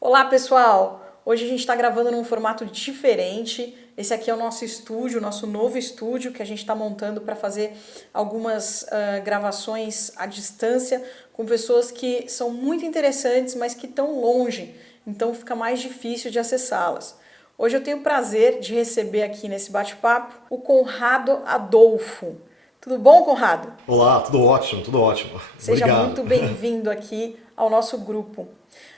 Olá pessoal, hoje a gente está gravando num formato diferente. Esse aqui é o nosso estúdio, nosso novo estúdio que a gente está montando para fazer algumas gravações à distância com pessoas que são muito interessantes, mas que estão longe, então fica mais difícil de acessá-las. Hoje eu tenho o prazer de receber aqui nesse bate-papo o Conrado Adolfo. Tudo bom, Conrado? Olá, tudo ótimo, tudo ótimo. Seja Obrigado. muito bem-vindo aqui ao nosso grupo.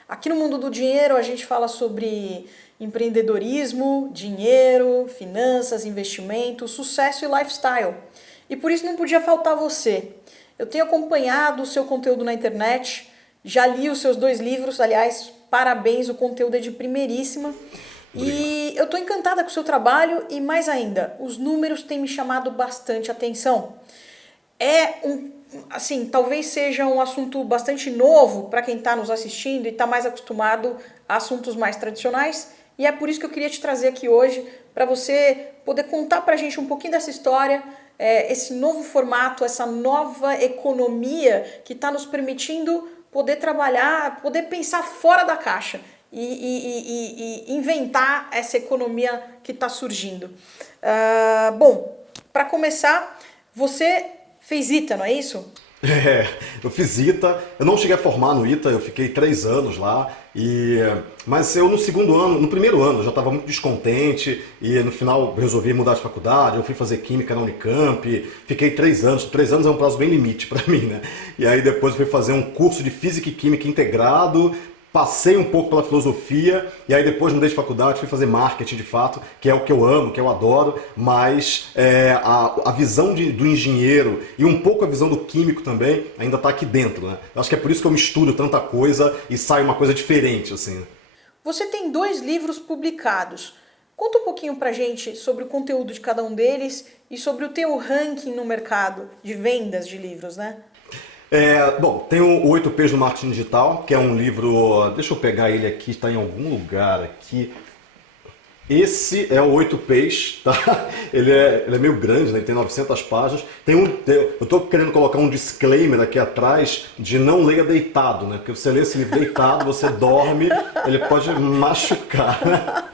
Aqui no Mundo do Dinheiro a gente fala sobre empreendedorismo, dinheiro, finanças, investimento, sucesso e lifestyle. E por isso não podia faltar você. Eu tenho acompanhado o seu conteúdo na internet, já li os seus 2 livros, aliás, parabéns, o conteúdo é de primeiríssima. E eu estou encantada com o seu trabalho e mais ainda, os números têm me chamado bastante atenção. Talvez seja um assunto bastante novo para quem está nos assistindo e está mais acostumado a assuntos mais tradicionais. E é por isso que eu queria te trazer aqui hoje, para você poder contar para a gente um pouquinho dessa história, esse novo formato, essa nova economia que está nos permitindo poder trabalhar, poder pensar fora da caixa e inventar essa economia que está surgindo. Bom, para começar, você fez ITA, não é isso? Eu fiz ITA, eu não cheguei a formar no ITA, eu fiquei 3 anos lá, mas eu no primeiro ano eu já estava muito descontente e no final resolvi mudar de faculdade, eu fui fazer Química na Unicamp, fiquei 3 anos, 3 anos é um prazo bem limite para mim, né? E aí depois eu fui fazer um curso de Física e Química integrado, passei um pouco pela filosofia e aí depois mudei de faculdade, fui fazer marketing de fato, que é o que eu amo, que eu adoro, mas a visão do engenheiro e um pouco a visão do químico também ainda está aqui dentro, né? Eu acho que é por isso que eu misturo tanta coisa e sai uma coisa diferente, assim. Você tem 2 livros publicados. Conta um pouquinho pra gente sobre o conteúdo de cada um deles e sobre o teu ranking no mercado de vendas de livros, né? Bom, tem o 8 P's do Marketing Digital, que é um livro, deixa eu pegar ele aqui, está em algum lugar aqui. Esse é o 8 P's, tá? Ele é meio grande, né? Ele tem 900 páginas. Eu estou querendo colocar um disclaimer aqui atrás de não leia deitado, né? Porque você lê esse livro deitado, você dorme, ele pode machucar, né?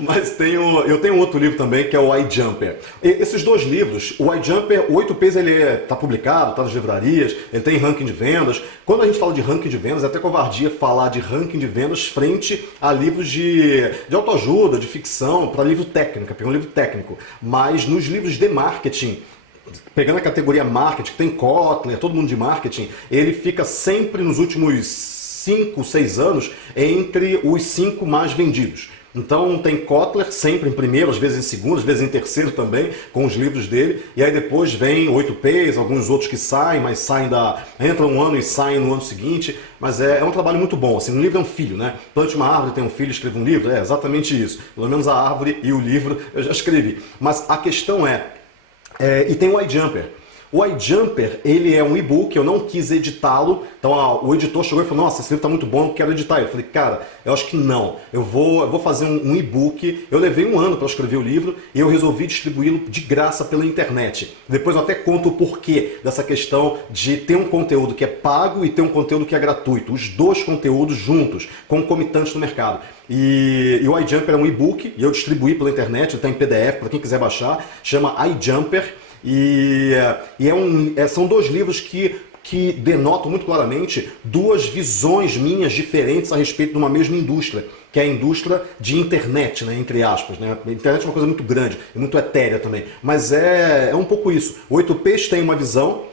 Mas eu tenho outro livro também, que é o iJumper. Esses 2 livros, o iJumper, o 8 P's, ele está publicado, está nas livrarias, ele tem ranking de vendas. Quando a gente fala de ranking de vendas, é até covardia falar de ranking de vendas frente a livros de autoajuda, de ficção, para livro técnico, pegar um livro técnico. Mas nos livros de marketing, pegando a categoria marketing, que tem Kotler, todo mundo de marketing, ele fica sempre nos últimos 5, 6 anos entre os 5 mais vendidos. Então tem Kotler sempre em primeiro, às vezes em segundo, às vezes em terceiro também, com os livros dele. E aí depois vem 8 P's, alguns outros que saem, mas entram um ano e saem no ano seguinte. Mas é um trabalho muito bom. Assim, um livro é um filho, né? Plante uma árvore, tem um filho, escreva um livro. É exatamente isso. Pelo menos a árvore e o livro eu já escrevi. Mas a questão e tem o iJumper. O iJumper, ele é um e-book, eu não quis editá-lo, então o editor chegou e falou, nossa, esse livro está muito bom, eu quero editar. Eu falei, cara, eu acho que não, eu vou fazer um e-book, eu levei 1 ano para escrever o livro e eu resolvi distribuí-lo de graça pela internet. Depois eu até conto o porquê dessa questão de ter um conteúdo que é pago e ter um conteúdo que é gratuito, os 2 conteúdos juntos, concomitantes no mercado. E o iJumper é um e-book e eu distribuí pela internet, está em PDF para quem quiser baixar, chama iJumper. São 2 livros que denotam muito claramente 2 visões minhas diferentes a respeito de uma mesma indústria, que é a indústria de internet, né, entre aspas. Né? A internet é uma coisa muito grande e muito etérea também, mas é um pouco isso. O 8P's tem uma visão,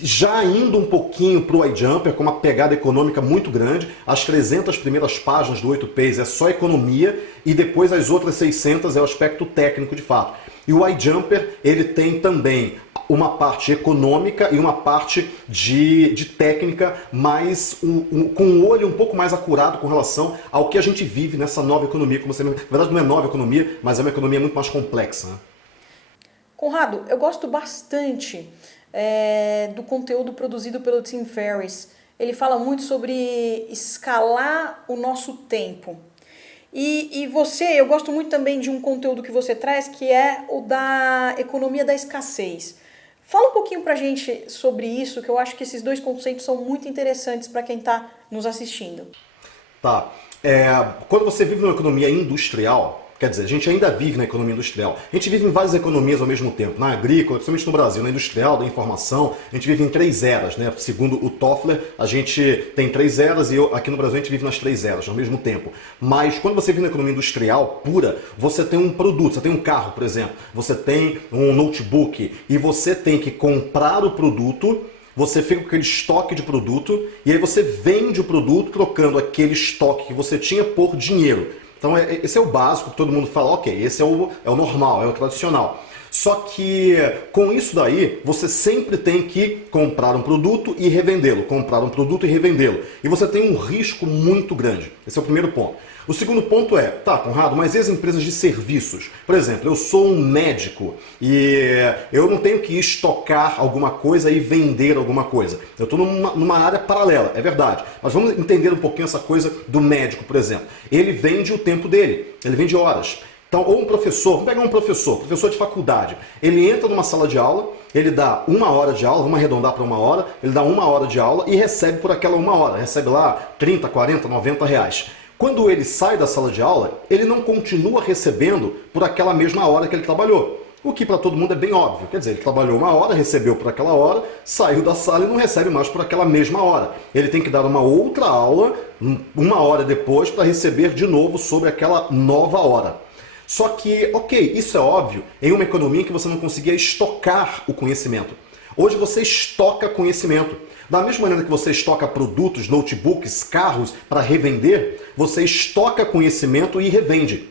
já indo um pouquinho para o iJumper, com uma pegada econômica muito grande. As 300 primeiras páginas do 8P's é só economia e depois as outras 600 é o aspecto técnico de fato. E o iJumper, ele tem também uma parte econômica e uma parte de técnica, mas com um olho um pouco mais acurado com relação ao que a gente vive nessa nova economia. Como você, na verdade não é nova economia, mas é uma economia muito mais complexa. Né? Conrado, eu gosto bastante do conteúdo produzido pelo Tim Ferriss. Ele fala muito sobre escalar o nosso tempo. E eu gosto muito também de um conteúdo que você traz, que é o da economia da escassez. Fala um pouquinho pra gente sobre isso, que eu acho que esses dois conceitos são muito interessantes para quem está nos assistindo. Tá. Quando você vive numa economia industrial, quer dizer, a gente ainda vive na economia industrial. A gente vive em várias economias ao mesmo tempo. Na agrícola, principalmente no Brasil, na industrial, da informação, a gente vive em 3 eras, né? Segundo o Toffler, a gente tem 3 eras e aqui no Brasil a gente vive nas 3 eras ao mesmo tempo. Mas quando você vive na economia industrial pura, você tem um produto, você tem um carro, por exemplo, você tem um notebook e você tem que comprar o produto. Você fica com aquele estoque de produto e aí você vende o produto trocando aquele estoque que você tinha por dinheiro. Então esse é o básico que todo mundo fala, ok, esse é o normal, é o tradicional. Só que com isso daí, você sempre tem que comprar um produto e revendê-lo, comprar um produto e revendê-lo. E você tem um risco muito grande. Esse é o primeiro ponto. O segundo ponto é, tá, Conrado, mas e as empresas de serviços? Por exemplo, eu sou um médico e eu não tenho que estocar alguma coisa e vender alguma coisa. Eu estou numa área paralela, é verdade. Mas vamos entender um pouquinho essa coisa do médico, por exemplo. Ele vende o tempo dele, ele vende horas. Então, ou um professor, vamos pegar um professor de faculdade. Ele entra numa sala de aula, ele dá 1 hora de aula, vamos arredondar para 1 hora, ele dá 1 hora de aula e recebe por aquela 1 hora. Recebe lá 30, 40, 90 reais. Quando ele sai da sala de aula, ele não continua recebendo por aquela mesma hora que ele trabalhou. O que para todo mundo é bem óbvio. Quer dizer, ele trabalhou 1 hora, recebeu por aquela hora, saiu da sala e não recebe mais por aquela mesma hora. Ele tem que dar uma outra aula, 1 hora depois, para receber de novo sobre aquela nova hora. Só que, ok, isso é óbvio em uma economia que você não conseguia estocar o conhecimento. Hoje você estoca conhecimento. Da mesma maneira que você estoca produtos, notebooks, carros para revender, você estoca conhecimento e revende.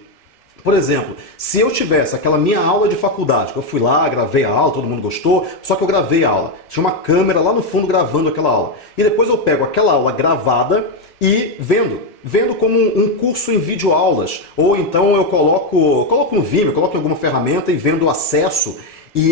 Por exemplo, se eu tivesse aquela minha aula de faculdade, que eu fui lá, gravei a aula, todo mundo gostou, só que eu gravei a aula. Tinha uma câmera lá no fundo gravando aquela aula. E depois eu pego aquela aula gravada e vendo como um curso em videoaulas. Ou então eu coloco no Vimeo, coloco em alguma ferramenta e vendo acesso.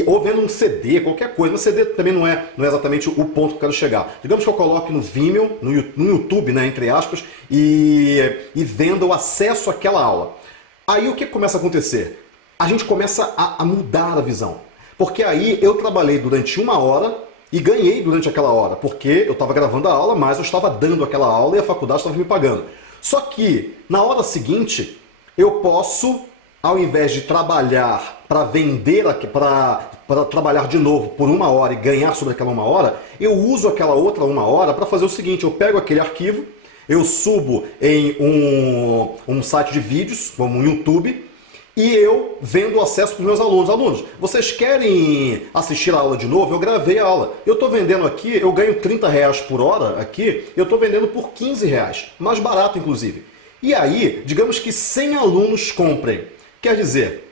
Ou vendo um CD, qualquer coisa. Mas CD também não é exatamente o ponto que eu quero chegar. Digamos que eu coloque no Vimeo, no YouTube, né, entre aspas, e venda o acesso àquela aula. Aí o que começa a acontecer? A gente começa a mudar a visão. Porque aí eu trabalhei durante 1 hora e ganhei durante aquela hora. Porque eu estava gravando a aula, mas eu estava dando aquela aula e a faculdade estava me pagando. Só que na hora seguinte, eu posso, ao invés de trabalhar para vender, para trabalhar de novo por 1 hora e ganhar sobre aquela 1 hora, eu uso aquela outra 1 hora para fazer o seguinte, eu pego aquele arquivo, eu subo em um site de vídeos, como o YouTube, e eu vendo acesso para os meus alunos. Alunos, vocês querem assistir a aula de novo? Eu gravei a aula. Eu estou vendendo aqui, eu ganho 30 reais por hora aqui, eu estou vendendo por 15 reais. Mais barato, inclusive. E aí, digamos que 100 alunos comprem. Quer dizer,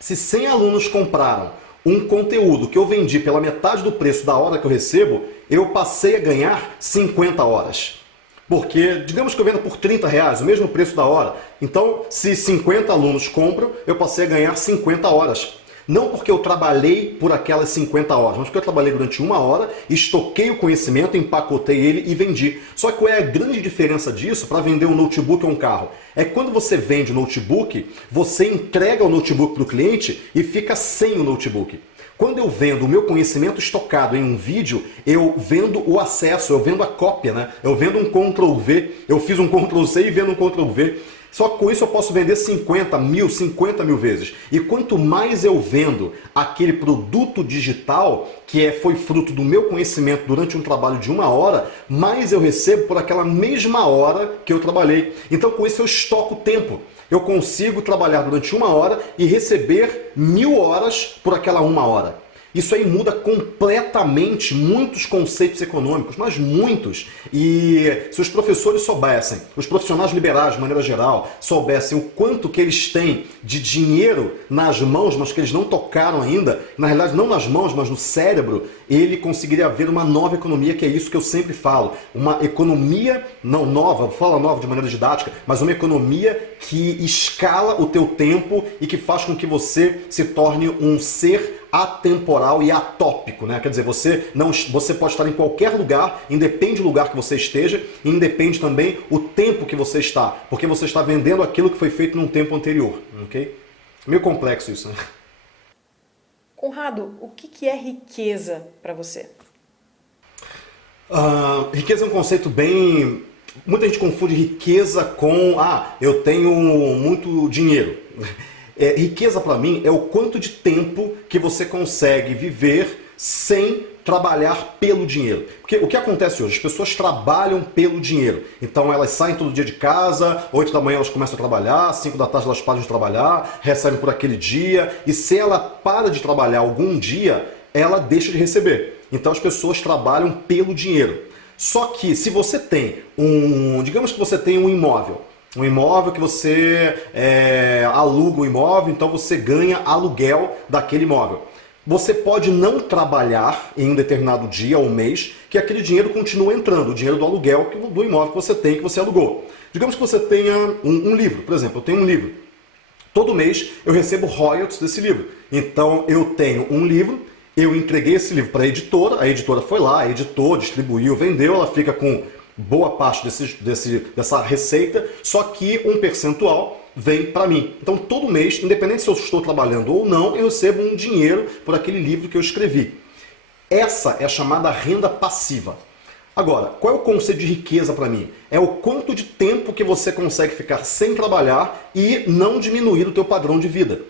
se 100 alunos compraram um conteúdo que eu vendi pela metade do preço da hora que eu recebo, eu passei a ganhar 50 horas. Porque, digamos que eu venda por 30 reais, o mesmo preço da hora. Então, se 50 alunos compram, eu passei a ganhar 50 horas. Não porque eu trabalhei por aquelas 50 horas, mas porque eu trabalhei durante 1 hora, estoquei o conhecimento, empacotei ele e vendi. Só que qual é a grande diferença disso para vender um notebook ou um carro? É que quando você vende o notebook, você entrega o notebook para o cliente e fica sem o notebook. Quando eu vendo o meu conhecimento estocado em um vídeo, eu vendo o acesso, eu vendo a cópia, né? Eu vendo um Ctrl+V, eu fiz um Ctrl+C e vendo um Ctrl+V. Só que com isso eu posso vender 50 mil vezes. E quanto mais eu vendo aquele produto digital, que foi fruto do meu conhecimento durante um trabalho de 1 hora, mais eu recebo por aquela mesma hora que eu trabalhei. Então com isso eu estoco tempo. Eu consigo trabalhar durante 1 hora e receber 1000 horas por aquela 1 hora. Isso aí muda completamente muitos conceitos econômicos, mas muitos. E se os professores soubessem, os profissionais liberais de maneira geral, soubessem o quanto que eles têm de dinheiro nas mãos, mas que eles não tocaram ainda, na realidade não nas mãos, mas no cérebro, ele conseguiria ver uma nova economia, que é isso que eu sempre falo. Uma economia, não nova, fala nova de maneira didática, mas uma economia que escala o teu tempo e que faz com que você se torne um ser atemporal e atópico, né? Quer dizer, você pode estar em qualquer lugar, independe do lugar que você esteja, e independe também o tempo que você está, porque você está vendendo aquilo que foi feito num tempo anterior, ok? Meio complexo isso, né? Conrado, o que é riqueza para você? Riqueza é um conceito bem... Muita gente confunde riqueza com, eu tenho muito dinheiro. Riqueza para mim é o quanto de tempo que você consegue viver sem trabalhar pelo dinheiro. Porque o que acontece hoje? As pessoas trabalham pelo dinheiro. Então elas saem todo dia de casa, 8 da manhã elas começam a trabalhar, 5 da tarde elas param de trabalhar, recebem por aquele dia, e se ela para de trabalhar algum dia, ela deixa de receber. Então as pessoas trabalham pelo dinheiro. Só que se você tem digamos que você tem um imóvel que você aluga o imóvel, então você ganha aluguel daquele imóvel. Você pode não trabalhar em um determinado dia ou mês, que aquele dinheiro continua entrando, o dinheiro do aluguel do imóvel que você tem, que você alugou. Digamos que você tenha um livro, por exemplo, eu tenho um livro. Todo mês eu recebo royalties desse livro. Então eu tenho um livro, eu entreguei esse livro para a editora foi lá, editou, distribuiu, vendeu, ela fica com boa parte dessa receita, só que um percentual vem para mim. Então todo mês, independente se eu estou trabalhando ou não, eu recebo um dinheiro por aquele livro que eu escrevi. Essa é a chamada renda passiva. Agora, qual é o conceito de riqueza para mim? É o quanto de tempo que você consegue ficar sem trabalhar e não diminuir o teu padrão de vida.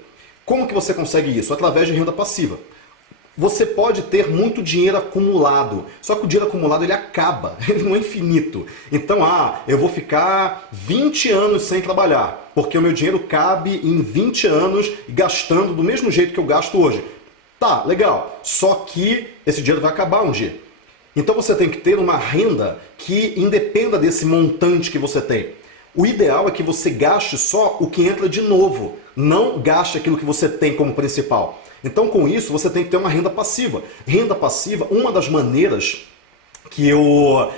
Como que você consegue isso? Através de renda passiva. Você pode ter muito dinheiro acumulado, só que o dinheiro acumulado ele acaba, ele não é infinito. Então, eu vou ficar 20 anos sem trabalhar, porque o meu dinheiro cabe em 20 anos gastando do mesmo jeito que eu gasto hoje. Tá, legal, só que esse dinheiro vai acabar um dia. Então você tem que ter uma renda que independa desse montante que você tem. O ideal é que você gaste só o que entra de novo, não gaste aquilo que você tem como principal. Então, com isso, você tem que ter uma renda passiva. Renda passiva, uma das maneiras que eu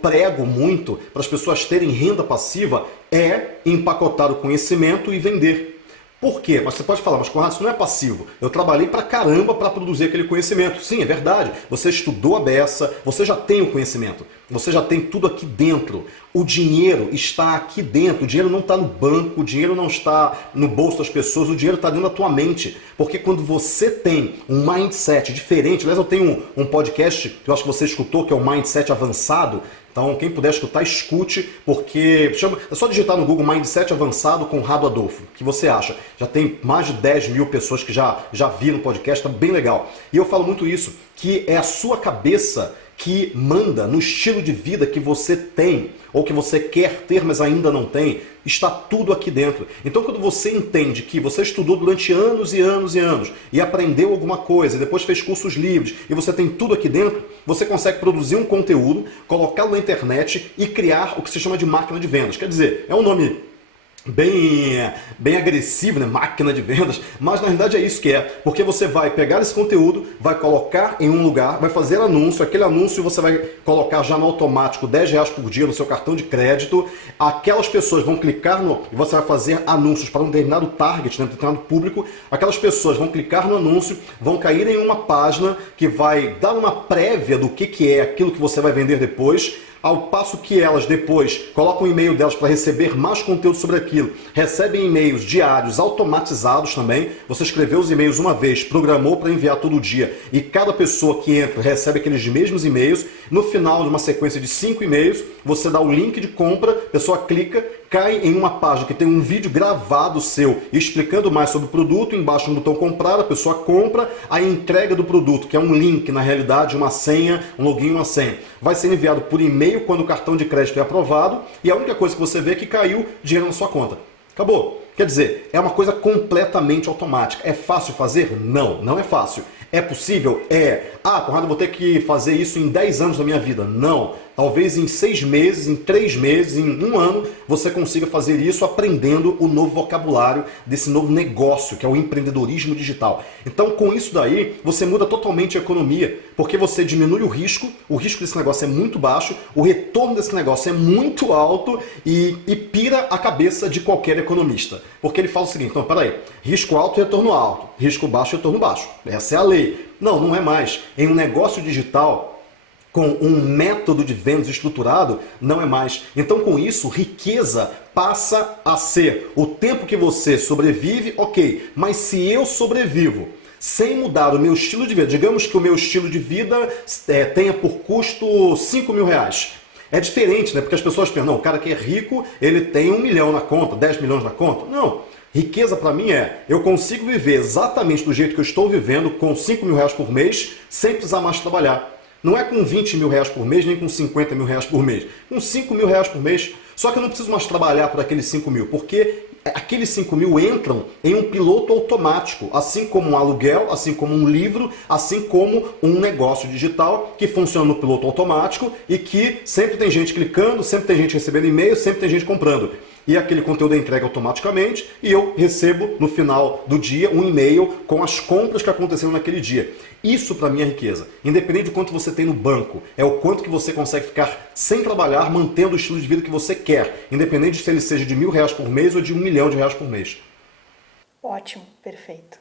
prego muito para as pessoas terem renda passiva é empacotar o conhecimento e vender. Por quê? Mas você pode falar, mas Conrado, isso não é passivo. Eu trabalhei pra caramba para produzir aquele conhecimento. Sim, é verdade. Você estudou a beça, você já tem o conhecimento. Você já tem tudo aqui dentro. O dinheiro está aqui dentro. O dinheiro não está no banco, o dinheiro não está no bolso das pessoas, o dinheiro está dentro da tua mente. Porque quando você tem um mindset diferente, aliás, eu tenho um podcast que eu acho que você escutou, que é o Mindset Avançado. Então, quem puder escutar, escute, porque é só digitar no Google Mindset Avançado Conrado Adolfo. O que você acha? Já tem mais de 10 mil pessoas que já viram o podcast, tá bem legal. E eu falo muito isso, que é a sua cabeça que manda no estilo de vida que você tem, ou que você quer ter, mas ainda não tem. Está tudo aqui dentro. Então, quando você entende que você estudou durante anos e anos e anos e aprendeu alguma coisa, e depois fez cursos livres, e você tem tudo aqui dentro, você consegue produzir um conteúdo, colocá-lo na internet e criar o que se chama de máquina de vendas. Quer dizer, é um nome bem agressivo, né? Máquina de vendas, mas na realidade é isso que é, porque você vai pegar esse conteúdo, vai colocar em um lugar, vai fazer anúncio, aquele anúncio você vai colocar já no automático R$10 por dia no seu cartão de crédito, aquelas pessoas vão clicar e você vai fazer anúncios para um determinado target, né? Um determinado público, aquelas pessoas vão clicar no anúncio, vão cair em uma página que vai dar uma prévia do que é aquilo que você vai vender depois, ao passo que elas depois colocam o e-mail delas para receber mais conteúdo sobre aquilo, recebem e-mails diários automatizados também, você escreveu os e-mails uma vez, programou para enviar todo dia, e cada pessoa que entra recebe aqueles mesmos e-mails, no final de uma sequência de 5 e-mails, você dá o link de compra, a pessoa clica, cai em uma página que tem um vídeo gravado seu explicando mais sobre o produto, embaixo no botão comprar, a pessoa compra, a entrega do produto, que é um link, na realidade, uma senha, um login e uma senha, vai ser enviado por e-mail quando o cartão de crédito é aprovado, e a única coisa que você vê é que caiu dinheiro na sua conta. Acabou. Quer dizer, é uma coisa completamente automática. É fácil fazer? Não, não é fácil. É possível? É. Ah, Conrado, eu vou ter que fazer isso em 10 anos da minha vida. Não. Talvez em 6 meses, em 3 meses, em 1 ano, você consiga fazer isso aprendendo o novo vocabulário desse novo negócio, que é o empreendedorismo digital. Então, com isso daí, você muda totalmente a economia, porque você diminui o risco desse negócio é muito baixo, o retorno desse negócio é muito alto e pira a cabeça de qualquer economista. Porque ele fala o seguinte, então, peraí, risco alto, retorno alto, risco baixo, retorno baixo. Essa é a lei. Não, não é mais. Em um negócio digital, com um método de vendas estruturado, não é mais. Então, com isso, riqueza passa a ser o tempo que você sobrevive, ok, mas se eu sobrevivo sem mudar o meu estilo de vida, digamos que o meu estilo de vida tenha por custo 5 mil reais. É diferente, né? Porque as pessoas pensam, não, o cara que é rico, ele tem 1 milhão na conta, 10 milhões na conta. Não. Riqueza para mim é, eu consigo viver exatamente do jeito que eu estou vivendo, com 5 mil reais por mês, sem precisar mais trabalhar. Não é com 20 mil reais por mês, nem com 50 mil reais por mês. Com 5 mil reais por mês. Só que eu não preciso mais trabalhar por aqueles 5 mil, porque aqueles 5 mil entram em um piloto automático, assim como um aluguel, assim como um livro, assim como um negócio digital que funciona no piloto automático e que sempre tem gente clicando, sempre tem gente recebendo e-mail, sempre tem gente comprando. E aquele conteúdo é entregue automaticamente e eu recebo no final do dia um e-mail com as compras que aconteceram naquele dia. Isso para mim é riqueza. Independente de quanto você tem no banco, é o quanto que você consegue ficar sem trabalhar, mantendo o estilo de vida que você quer. Independente se ele seja de 1.000 reais por mês ou de 1 milhão de reais por mês. Ótimo, perfeito.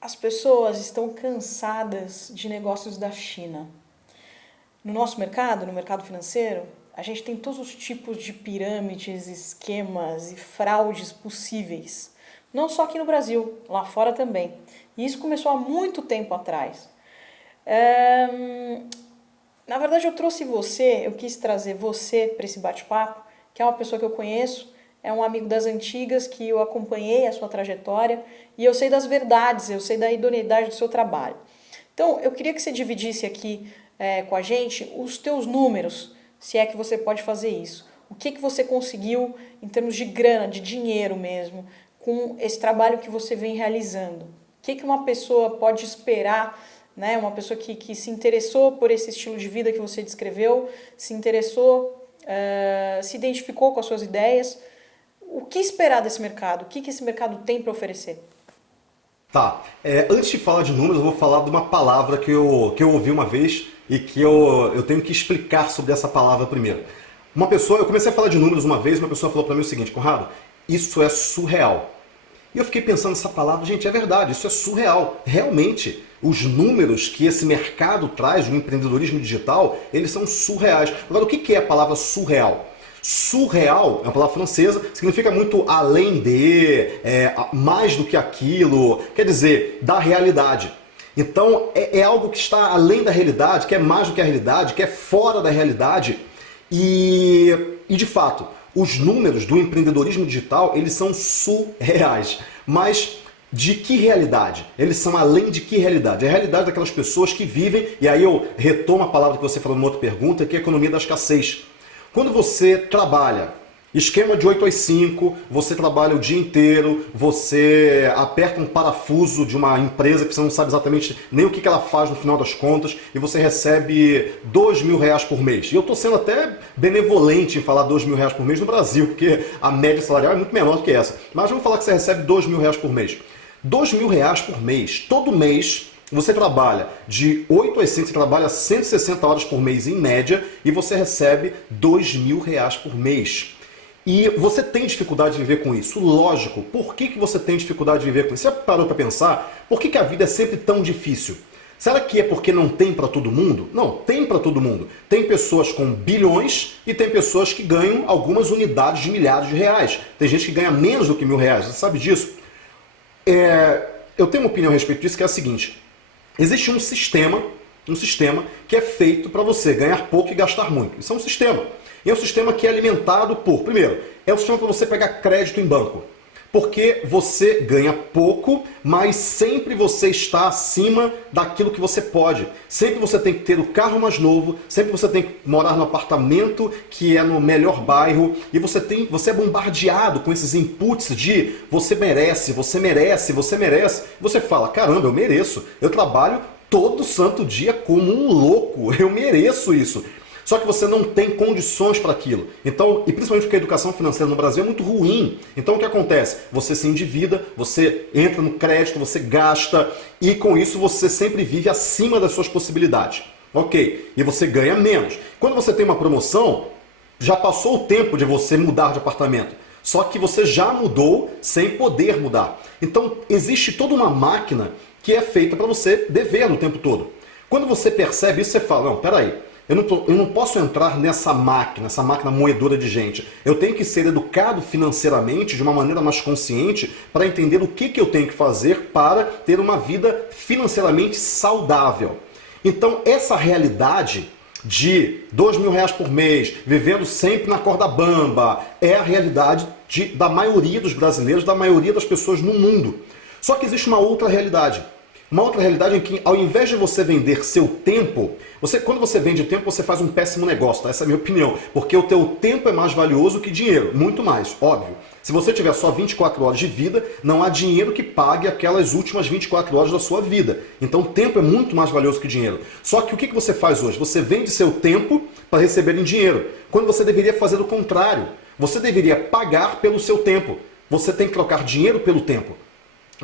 As pessoas estão cansadas de negócios da China. No nosso mercado, no mercado financeiro, a gente tem todos os tipos de pirâmides, esquemas e fraudes possíveis. Não só aqui no Brasil, lá fora também. E isso começou há muito tempo atrás. Na verdade, eu quis trazer você para esse bate-papo, que é uma pessoa que eu conheço, é um amigo das antigas, que eu acompanhei a sua trajetória, e eu sei das verdades, eu sei da idoneidade do seu trabalho. Então, eu queria que você dividisse aqui com a gente os teus números, se é que você pode fazer isso. O que você conseguiu em termos de grana, de dinheiro mesmo, com esse trabalho que você vem realizando? O que uma pessoa pode esperar, né? Uma pessoa que se interessou por esse estilo de vida que você descreveu, se interessou, se identificou com as suas ideias. O que esperar desse mercado? O que esse mercado tem para oferecer? Tá, antes de falar de números, eu vou falar de uma palavra que eu ouvi uma vez e que eu tenho que explicar sobre essa palavra primeiro. Eu comecei a falar de números uma vez, uma pessoa falou para mim o seguinte, Conrado, isso é surreal. E eu fiquei pensando nessa palavra, gente, é verdade, isso é surreal. Realmente, os números que esse mercado traz, o empreendedorismo digital, eles são surreais. Agora, o que é a palavra surreal? Surreal é uma palavra francesa, significa muito além de, mais do que aquilo, quer dizer, da realidade. Então, é algo que está além da realidade, que é mais do que a realidade, que é fora da realidade. E de fato, os números do empreendedorismo digital, eles são surreais. Mas de que realidade? Eles são além de que realidade? É a realidade daquelas pessoas que vivem, e aí eu retomo a palavra que você falou numa outra pergunta, que é a economia da escassez. Quando você trabalha esquema de 8 às 5, você trabalha o dia inteiro, você aperta um parafuso de uma empresa que você não sabe exatamente nem o que ela faz no final das contas e você recebe 2 mil reais por mês. E eu estou sendo até benevolente em falar 2 mil reais por mês no Brasil, porque a média salarial é muito menor do que essa. Mas vamos falar que você recebe 2 mil reais por mês. 2 mil reais por mês, todo mês, você trabalha de 8 às 5, você trabalha 160 horas por mês em média e você recebe 2 mil reais por mês. E você tem dificuldade de viver com isso? Lógico. Por que você tem dificuldade de viver com isso? Você já parou para pensar? Por que a vida é sempre tão difícil? Será que é porque não tem para todo mundo? Não, tem para todo mundo. Tem pessoas com bilhões e tem pessoas que ganham algumas unidades de milhares de reais. Tem gente que ganha menos do que R$1.000. Você sabe disso? Eu tenho uma opinião a respeito disso que é a seguinte. Existe um sistema que é feito para você ganhar pouco e gastar muito. Isso é um sistema. E é um sistema que é alimentado por, primeiro, é um sistema para você pegar crédito em banco. Porque você ganha pouco, mas sempre você está acima daquilo que você pode. Sempre você tem que ter o carro mais novo, sempre você tem que morar no apartamento que é no melhor bairro, e você é bombardeado com esses inputs de você merece, você merece, você merece. Você fala, caramba, eu mereço, eu trabalho todo santo dia como um louco, eu mereço isso. Só que você não tem condições para aquilo. Então, e principalmente porque a educação financeira no Brasil é muito ruim. Então o que acontece? Você se endivida, você entra no crédito, você gasta e com isso você sempre vive acima das suas possibilidades. Ok, e você ganha menos. Quando você tem uma promoção, já passou o tempo de você mudar de apartamento. Só que você já mudou sem poder mudar. Então existe toda uma máquina que é feita para você dever no tempo todo. Quando você percebe isso, você fala, não, peraí. Eu não posso entrar nessa máquina moedora de gente. Eu tenho que ser educado financeiramente de uma maneira mais consciente para entender o que eu tenho que fazer para ter uma vida financeiramente saudável. Então, essa realidade de R$ 2.000 por mês, vivendo sempre na corda bamba, é a realidade da maioria dos brasileiros, da maioria das pessoas no mundo. Só que existe uma outra realidade. Uma outra realidade em que, ao invés de você vender seu tempo, quando você vende tempo, você faz um péssimo negócio, tá? Essa é a minha opinião. Porque o teu tempo é mais valioso que dinheiro. Muito mais, óbvio. Se você tiver só 24 horas de vida, não há dinheiro que pague aquelas últimas 24 horas da sua vida. Então, tempo é muito mais valioso que dinheiro. Só que o que você faz hoje? Você vende seu tempo para receber em dinheiro. Quando você deveria fazer o contrário. Você deveria pagar pelo seu tempo. Você tem que trocar dinheiro pelo tempo.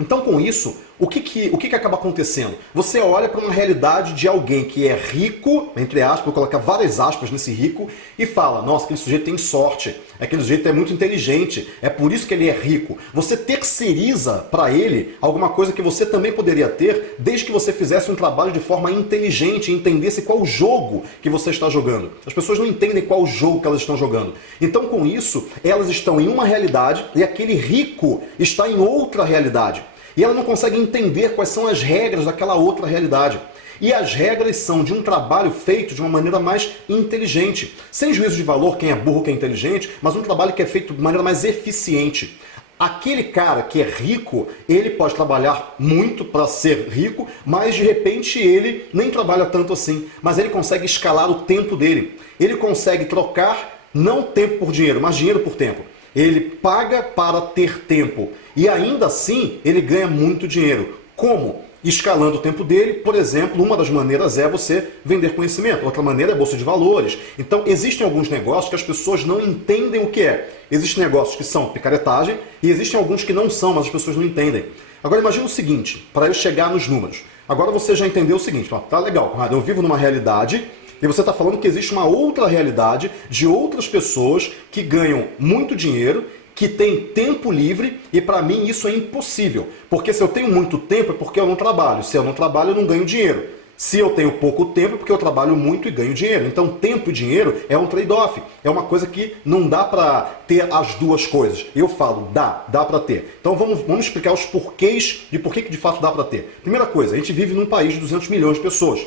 Então, com isso, o que acaba acontecendo? Você olha para uma realidade de alguém que é rico, entre aspas, vou colocar várias aspas nesse rico, e fala, nossa, aquele sujeito tem sorte, aquele sujeito é muito inteligente, é por isso que ele é rico. Você terceiriza para ele alguma coisa que você também poderia ter, desde que você fizesse um trabalho de forma inteligente e entendesse qual jogo que você está jogando. As pessoas não entendem qual jogo que elas estão jogando. Então, com isso, elas estão em uma realidade e aquele rico está em outra realidade. E ela não consegue entender quais são as regras daquela outra realidade. E as regras são de um trabalho feito de uma maneira mais inteligente. Sem juízo de valor, quem é burro, quem é inteligente, mas um trabalho que é feito de maneira mais eficiente. Aquele cara que é rico, ele pode trabalhar muito para ser rico, mas de repente ele nem trabalha tanto assim. Mas ele consegue escalar o tempo dele. Ele consegue trocar não tempo por dinheiro, mas dinheiro por tempo. Ele paga para ter tempo. E ainda assim, ele ganha muito dinheiro. Como? Escalando o tempo dele, por exemplo, uma das maneiras é você vender conhecimento. Outra maneira é bolsa de valores. Então, existem alguns negócios que as pessoas não entendem o que é. Existem negócios que são picaretagem e existem alguns que não são, mas as pessoas não entendem. Agora, imagina o seguinte, para eu chegar nos números. Agora você já entendeu o seguinte, tá legal, Conrado, eu vivo numa realidade e você está falando que existe uma outra realidade de outras pessoas que ganham muito dinheiro, que têm tempo livre, e para mim isso é impossível. Porque se eu tenho muito tempo é porque eu não trabalho. Se eu não trabalho, eu não ganho dinheiro. Se eu tenho pouco tempo é porque eu trabalho muito e ganho dinheiro. Então tempo e dinheiro é um trade-off. É uma coisa que não dá para ter as duas coisas. Eu falo, dá para ter. Então vamos explicar os porquês de por que de fato dá para ter. Primeira coisa, a gente vive num país de 200 milhões de pessoas.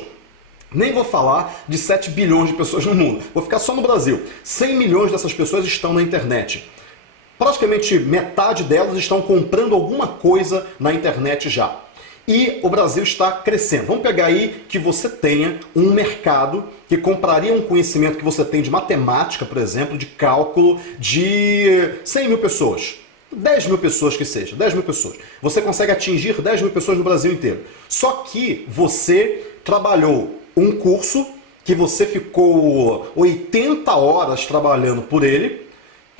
Nem vou falar de 7 bilhões de pessoas no mundo. Vou ficar só no Brasil. 100 milhões dessas pessoas estão na internet. Praticamente metade delas estão comprando alguma coisa na internet já. E o Brasil está crescendo. Vamos pegar aí que você tenha um mercado que compraria um conhecimento que você tem de matemática, por exemplo, de cálculo, de 100 mil pessoas. 10 mil pessoas que seja, 10 mil pessoas. Você consegue atingir 10 mil pessoas no Brasil inteiro. Só que você trabalhou um curso que você ficou 80 horas trabalhando por ele,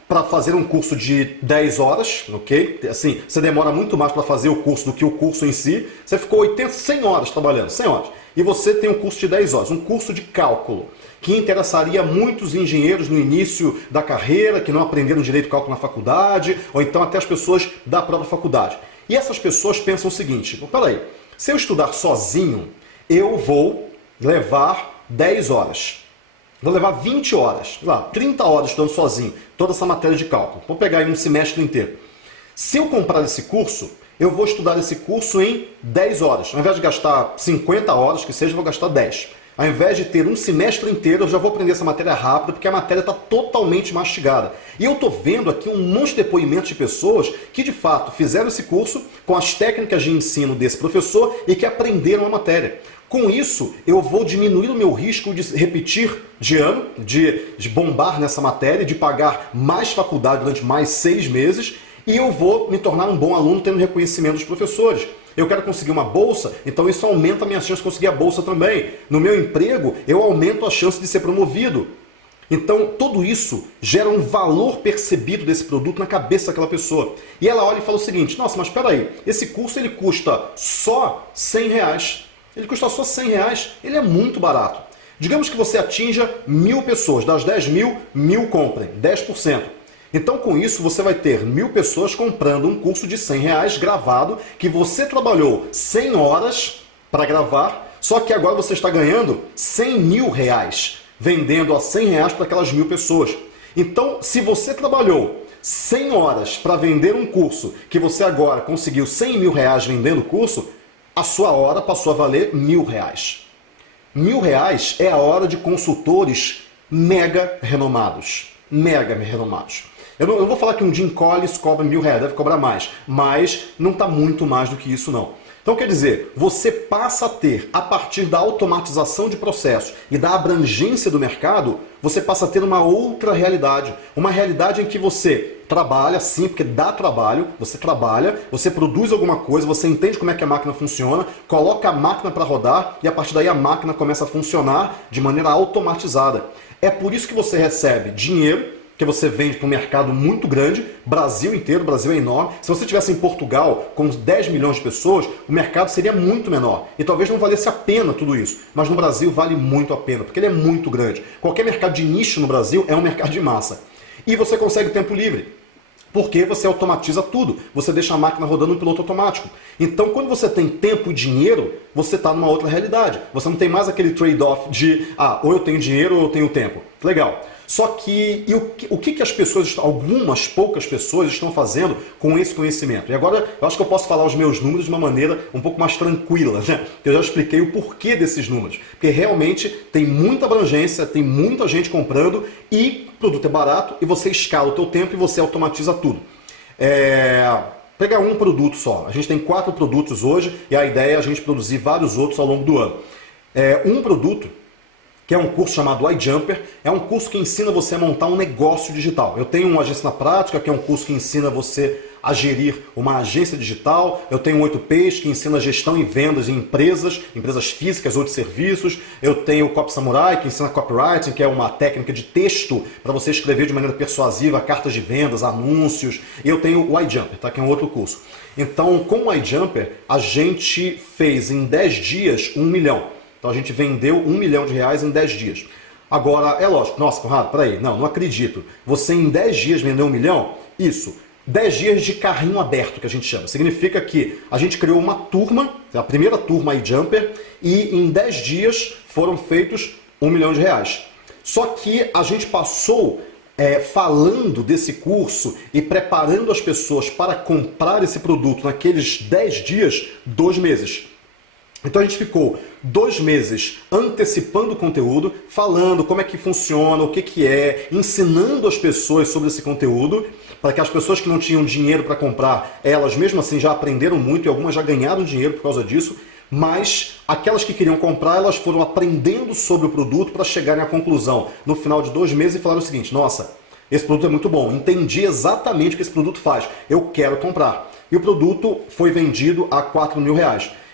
para fazer um curso de 10 horas, ok? Assim, você demora muito mais para fazer o curso do que o curso em si. Você ficou 100 horas trabalhando, 100 horas. E você tem um curso de 10 horas, um curso de cálculo, que interessaria muitos engenheiros no início da carreira, que não aprenderam direito de cálculo na faculdade, ou então até as pessoas da própria faculdade. E essas pessoas pensam o seguinte, peraí, se eu estudar sozinho, eu vou levar 10 horas. Vou levar 20 horas, 30 horas estudando sozinho, toda essa matéria de cálculo. Vou pegar aí um semestre inteiro. Se eu comprar esse curso, eu vou estudar esse curso em 10 horas. Ao invés de gastar 50 horas, que seja, eu vou gastar 10. Ao invés de ter um semestre inteiro, eu já vou aprender essa matéria rápido, porque a matéria está totalmente mastigada. E eu estou vendo aqui um monte de depoimentos de pessoas que, de fato, fizeram esse curso com as técnicas de ensino desse professor e que aprenderam a matéria. Com isso, eu vou diminuir o meu risco de repetir de ano, de bombar nessa matéria, de pagar mais faculdade durante mais 6 meses, e eu vou me tornar um bom aluno tendo reconhecimento dos professores. Eu quero conseguir uma bolsa, então isso aumenta a minha chance de conseguir a bolsa também. No meu emprego, eu aumento a chance de ser promovido. Então, tudo isso gera um valor percebido desse produto na cabeça daquela pessoa. E ela olha e fala o seguinte, nossa, mas espera aí, esse curso ele custa só R$100. Ele custa só R$100, ele é muito barato. Digamos que você atinja 1.000 pessoas, das 10.000, 1.000 comprem, 10%. Então, com isso, você vai ter 1.000 pessoas comprando um curso de R$100 gravado, que você trabalhou 100 horas para gravar, só que agora você está ganhando R$100.000, vendendo a R$100 para aquelas 1.000 pessoas. Então, se você trabalhou 100 horas para vender um curso, que você agora conseguiu R$100.000 vendendo o curso, a sua hora passou a valer R$1.000. R$1.000 é a hora de consultores mega renomados. Mega renomados. Eu não vou falar que um Jim Collins cobra R$1.000, deve cobrar mais, mas não está muito mais do que isso não. Então quer dizer, você passa a ter, a partir da automatização de processos e da abrangência do mercado, você passa a ter uma outra realidade. Uma realidade em que você trabalha, sim, porque dá trabalho, você trabalha, você produz alguma coisa, você entende como é que a máquina funciona, coloca a máquina para rodar e a partir daí a máquina começa a funcionar de maneira automatizada. É por isso que você recebe dinheiro, que você vende para um mercado muito grande, Brasil inteiro, o Brasil é enorme. Se você estivesse em Portugal com 10 milhões de pessoas, o mercado seria muito menor. E talvez não valesse a pena tudo isso. Mas no Brasil vale muito a pena, porque ele é muito grande. Qualquer mercado de nicho no Brasil é um mercado de massa. E você consegue tempo livre. Porque você automatiza tudo. Você deixa a máquina rodando no piloto automático. Então, quando você tem tempo e dinheiro, você está numa outra realidade. Você não tem mais aquele trade-off de, ou eu tenho dinheiro ou eu tenho tempo. Legal. Só que, o que as pessoas, algumas poucas pessoas estão fazendo com esse conhecimento? E agora eu acho que eu posso falar os meus números de uma maneira um pouco mais tranquila, né? Eu já expliquei o porquê desses números. Porque realmente tem muita abrangência, tem muita gente comprando e o produto é barato e você escala o teu tempo e você automatiza tudo. Pegar um produto só. A gente tem 4 produtos hoje e a ideia é a gente produzir vários outros ao longo do ano. Um produto, que é um curso chamado iJumper, é um curso que ensina você a montar um negócio digital. Eu tenho uma Agência na Prática, que é um curso que ensina você a gerir uma agência digital. Eu tenho um 8Ps, que ensina gestão e vendas em empresas físicas ou de serviços. Eu tenho o Copy Samurai, que ensina copywriting, que é uma técnica de texto para você escrever de maneira persuasiva cartas de vendas, anúncios. E eu tenho o iJumper, tá? Que é um outro curso. Então, com o iJumper, a gente fez em 10 dias 1 milhão. Então a gente vendeu R$1 milhão em 10 dias. Agora, é lógico, nossa, Conrado, peraí, não acredito. Você em 10 dias vendeu 1 milhão? Isso. 10 dias de carrinho aberto, que a gente chama. Significa que a gente criou uma turma, a primeira turma iJumper, e em 10 dias foram feitos R$1 milhão. Só que a gente passou falando desse curso e preparando as pessoas para comprar esse produto naqueles 10 dias, 2 meses. Então a gente ficou 2 meses antecipando o conteúdo, falando como é que funciona, o que é, ensinando as pessoas sobre esse conteúdo, para que as pessoas que não tinham dinheiro para comprar, elas mesmo assim já aprenderam muito e algumas já ganharam dinheiro por causa disso, mas aquelas que queriam comprar, elas foram aprendendo sobre o produto para chegarem à conclusão no final de 2 meses e falaram o seguinte, nossa, esse produto é muito bom, entendi exatamente o que esse produto faz, eu quero comprar. E o produto foi vendido a R$4 mil.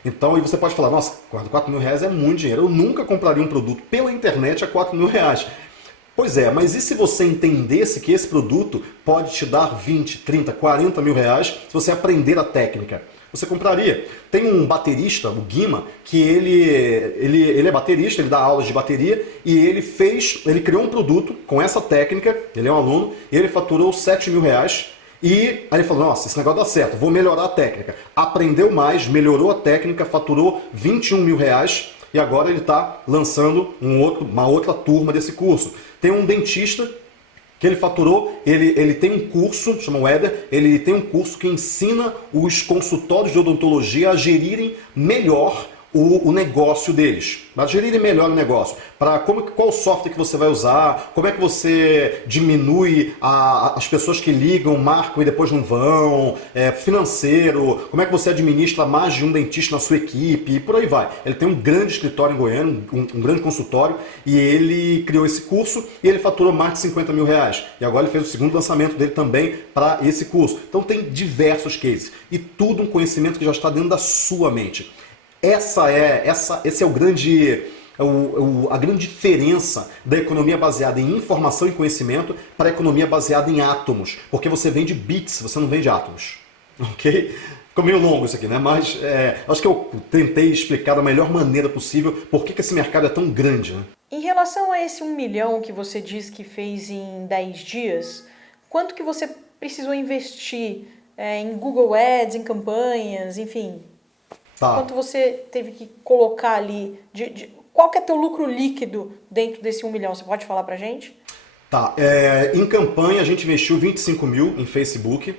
Então, aí você pode falar, nossa, R$4 mil é muito dinheiro. Eu nunca compraria um produto pela internet a R$4 mil. Pois é, mas e se você entendesse que esse produto pode te dar 20, 30, 40 mil reais se você aprender a técnica? Você compraria. Tem um baterista, o Guima, que ele é baterista, ele dá aulas de bateria e ele criou um produto com essa técnica, ele é um aluno, e ele faturou R$7 mil. E aí ele falou, nossa, esse negócio dá certo, vou melhorar a técnica. Aprendeu mais, melhorou a técnica, faturou R$21 mil e agora ele está lançando uma outra turma desse curso. Tem um dentista que ele faturou, ele tem um curso, chama o Éder, ele tem um curso que ensina os consultórios de odontologia a gerirem melhor o negócio deles, para gerirem melhor o negócio, para qual software que você vai usar, como é que você diminui as pessoas que ligam, marcam e depois não vão, financeiro, como é que você administra mais de um dentista na sua equipe e por aí vai. Ele tem um grande escritório em Goiânia, um grande consultório, e ele criou esse curso e ele faturou mais de 50 mil reais. E agora ele fez o segundo lançamento dele também para esse curso. Então tem diversos cases e tudo um conhecimento que já está dentro da sua mente. Esse é o grande, a grande diferença da economia baseada em informação e conhecimento para a economia baseada em átomos. Porque você vende bits, você não vende átomos. Ok? Ficou meio longo isso aqui, né? Mas acho que eu tentei explicar da melhor maneira possível por que esse mercado é tão grande. Né? Em relação a esse 1 milhão que você diz que fez em 10 dias, quanto que você precisou investir em Google Ads, em campanhas, enfim... Tá. Quanto você teve que colocar ali? Qual que é teu lucro líquido dentro desse 1 milhão? Você pode falar pra gente? Tá. Em campanha a gente investiu 25 mil em Facebook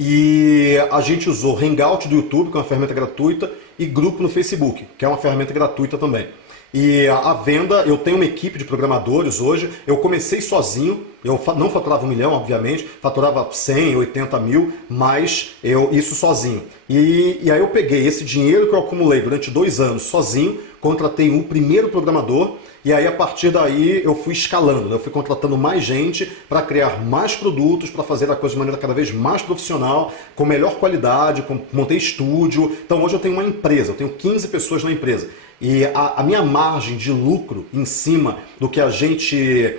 e a gente usou Hangout do YouTube, que é uma ferramenta gratuita, e Grupo no Facebook, que é uma ferramenta gratuita também. E a venda, eu tenho uma equipe de programadores hoje, eu comecei sozinho, eu não faturava 1 milhão, obviamente, faturava 100, 80 mil, mas isso sozinho. E aí eu peguei esse dinheiro que eu acumulei durante 2 anos sozinho, contratei um primeiro programador, e aí a partir daí eu fui escalando, né? Eu fui contratando mais gente para criar mais produtos, para fazer a coisa de maneira cada vez mais profissional, com melhor qualidade, montei estúdio. Então hoje eu tenho uma empresa, eu tenho 15 pessoas na empresa. E a minha margem de lucro em cima do que a gente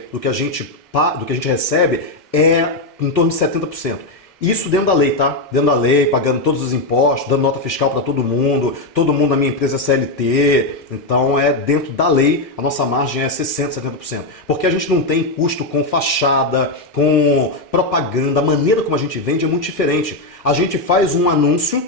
recebe é em torno de 70%. Isso dentro da lei, tá? Dentro da lei, pagando todos os impostos, dando nota fiscal para todo mundo na minha empresa é CLT. Então dentro da lei, a nossa margem é 60%, 70%. Porque a gente não tem custo com fachada, com propaganda, a maneira como a gente vende é muito diferente. A gente faz um anúncio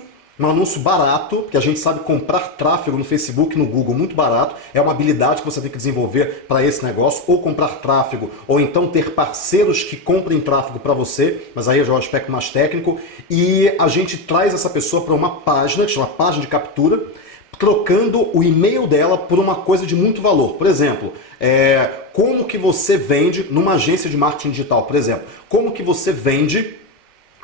barato, que a gente sabe comprar tráfego no Facebook e no Google muito barato, é uma habilidade que você tem que desenvolver para esse negócio, ou comprar tráfego, ou então ter parceiros que comprem tráfego para você, mas aí já é um aspecto mais técnico, e a gente traz essa pessoa para uma página, que chama página de captura, trocando o e-mail dela por uma coisa de muito valor. Por exemplo, como que você vende numa agência de marketing digital, por exemplo, como que você vende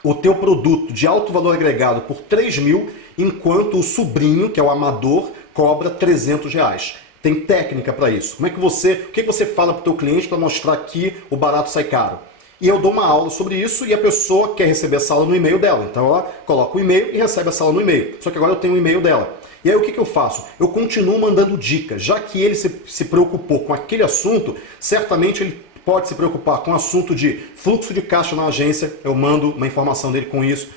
o teu produto de alto valor agregado por 3 mil, enquanto o sobrinho, que é o amador, cobra 300 reais. Tem técnica para isso. O que você fala para o teu cliente para mostrar que o barato sai caro? E eu dou uma aula sobre isso e a pessoa quer receber essa aula no e-mail dela. Então ela coloca o e-mail e recebe essa aula no e-mail. Só que agora eu tenho o e-mail dela. E aí o que eu faço? Eu continuo mandando dicas. Já que ele se preocupou com aquele assunto, certamente ele pode se preocupar com o assunto de fluxo de caixa na agência, eu mando uma informação dele com isso.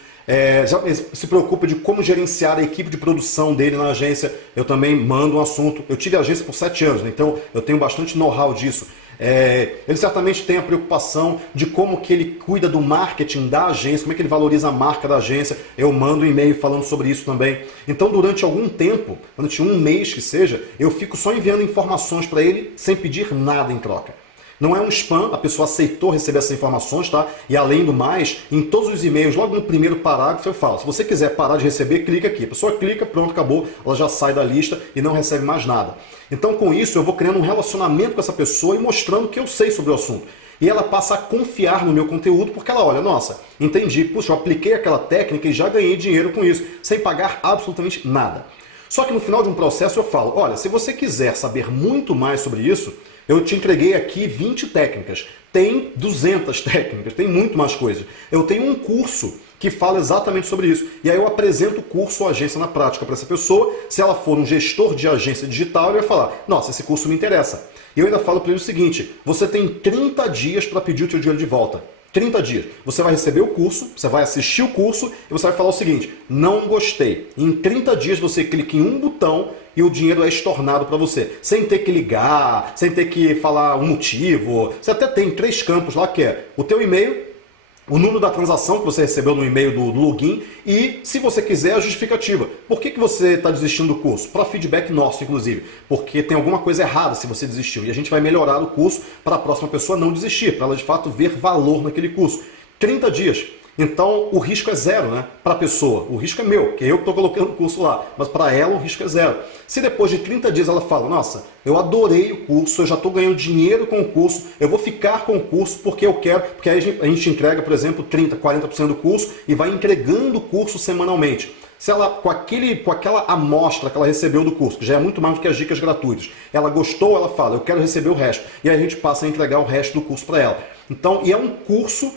Já se preocupa de como gerenciar a equipe de produção dele na agência, eu também mando um assunto. Eu tive agência por 7 anos, né? Então eu tenho bastante know-how disso. Ele certamente tem a preocupação de como que ele cuida do marketing da agência, como é que ele valoriza a marca da agência. Eu mando um e-mail falando sobre isso também. Então durante algum tempo, durante 1 mês que seja, eu fico só enviando informações para ele sem pedir nada em troca. Não é um spam, a pessoa aceitou receber essas informações, tá? E além do mais, em todos os e-mails, logo no primeiro parágrafo eu falo, se você quiser parar de receber, clica aqui. A pessoa clica, pronto, acabou, ela já sai da lista e não recebe mais nada. Então com isso eu vou criando um relacionamento com essa pessoa e mostrando que eu sei sobre o assunto. E ela passa a confiar no meu conteúdo porque ela olha, nossa, entendi, puxa, eu apliquei aquela técnica e já ganhei dinheiro com isso, sem pagar absolutamente nada. Só que no final de um processo eu falo, olha, se você quiser saber muito mais sobre isso, eu te entreguei aqui 20 técnicas, tem 200 técnicas, tem muito mais coisas. Eu tenho um curso que fala exatamente sobre isso. E aí eu apresento o curso ou agência na prática para essa pessoa. Se ela for um gestor de agência digital, ele vai falar, nossa, esse curso me interessa. E eu ainda falo para ele o seguinte, você tem 30 dias para pedir o seu dinheiro de volta. 30 dias. Você vai receber o curso, você vai assistir o curso e você vai falar o seguinte, não gostei. Em 30 dias você clica em um botão e o dinheiro é estornado para você. Sem ter que ligar, sem ter que falar um motivo. Você até tem 3 campos lá que é o teu e-mail, o número da transação que você recebeu no e-mail do login e, se você quiser, a justificativa. Por que você está desistindo do curso? Para feedback nosso, inclusive. Porque tem alguma coisa errada se você desistiu. E a gente vai melhorar o curso para a próxima pessoa não desistir, para ela de fato ver valor naquele curso. 30 dias. Então, o risco é zero, né? Para a pessoa. O risco é meu, que é eu que estou colocando o curso lá. Mas para ela, o risco é zero. Se depois de 30 dias ela fala, nossa, eu adorei o curso, eu já estou ganhando dinheiro com o curso, eu vou ficar com o curso porque eu quero, porque aí a gente entrega, por exemplo, 30%, 40% do curso e vai entregando o curso semanalmente. Se ela, com aquela amostra que ela recebeu do curso, que já é muito mais do que as dicas gratuitas, ela gostou, ela fala, eu quero receber o resto. E aí a gente passa a entregar o resto do curso para ela. Então, e é um curso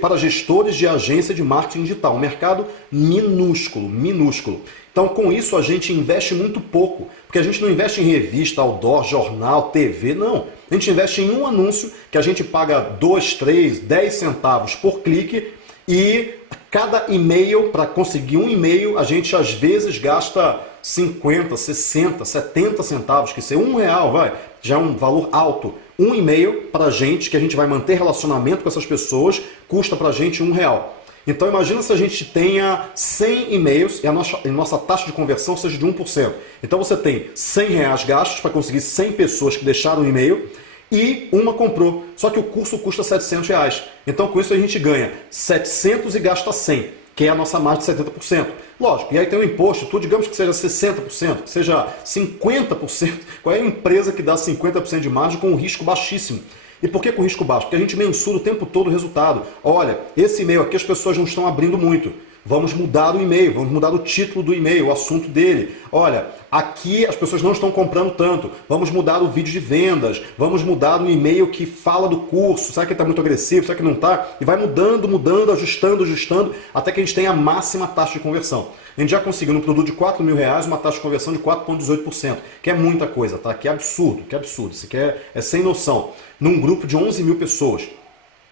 para gestores de agência de marketing digital, um mercado minúsculo, minúsculo. Então, com isso, a gente investe muito pouco, porque a gente não investe em revista, outdoor, jornal, TV, não. A gente investe em um anúncio que a gente paga 2, 3, 10 centavos por clique e cada e-mail, para conseguir um e-mail, a gente às vezes gasta 50, 60, 70 centavos, que ser R$1, vai, já é um valor alto. Um e-mail para a gente, que a gente vai manter relacionamento com essas pessoas, custa para a gente R$1. Então imagina se a gente tenha 100 e-mails e a nossa taxa de conversão seja de 1%. Então você tem R$100 gastos para conseguir 100 pessoas que deixaram o e-mail e uma comprou. Só que o curso custa R$700. Então com isso a gente ganha 700 e gasta 100, que é a nossa margem de 70%. Lógico, e aí tem o imposto, tudo, digamos que seja 60%, que seja 50%. Qual é a empresa que dá 50% de margem com um risco baixíssimo? E por que com risco baixo? Porque a gente mensura o tempo todo o resultado. Olha, esse e-mail aqui as pessoas não estão abrindo muito. Vamos mudar o e-mail, vamos mudar o título do e-mail, o assunto dele. Olha, aqui as pessoas não estão comprando tanto. Vamos mudar o vídeo de vendas, vamos mudar o e-mail que fala do curso. Será que está muito agressivo? Será que não está? E vai mudando, mudando, ajustando, até que a gente tenha a máxima taxa de conversão. A gente já conseguiu no produto de R$4.000 uma taxa de conversão de 4,18%, que é muita coisa, tá? Que é absurdo, que é absurdo. Isso aqui é sem noção. Num grupo de 11 mil pessoas.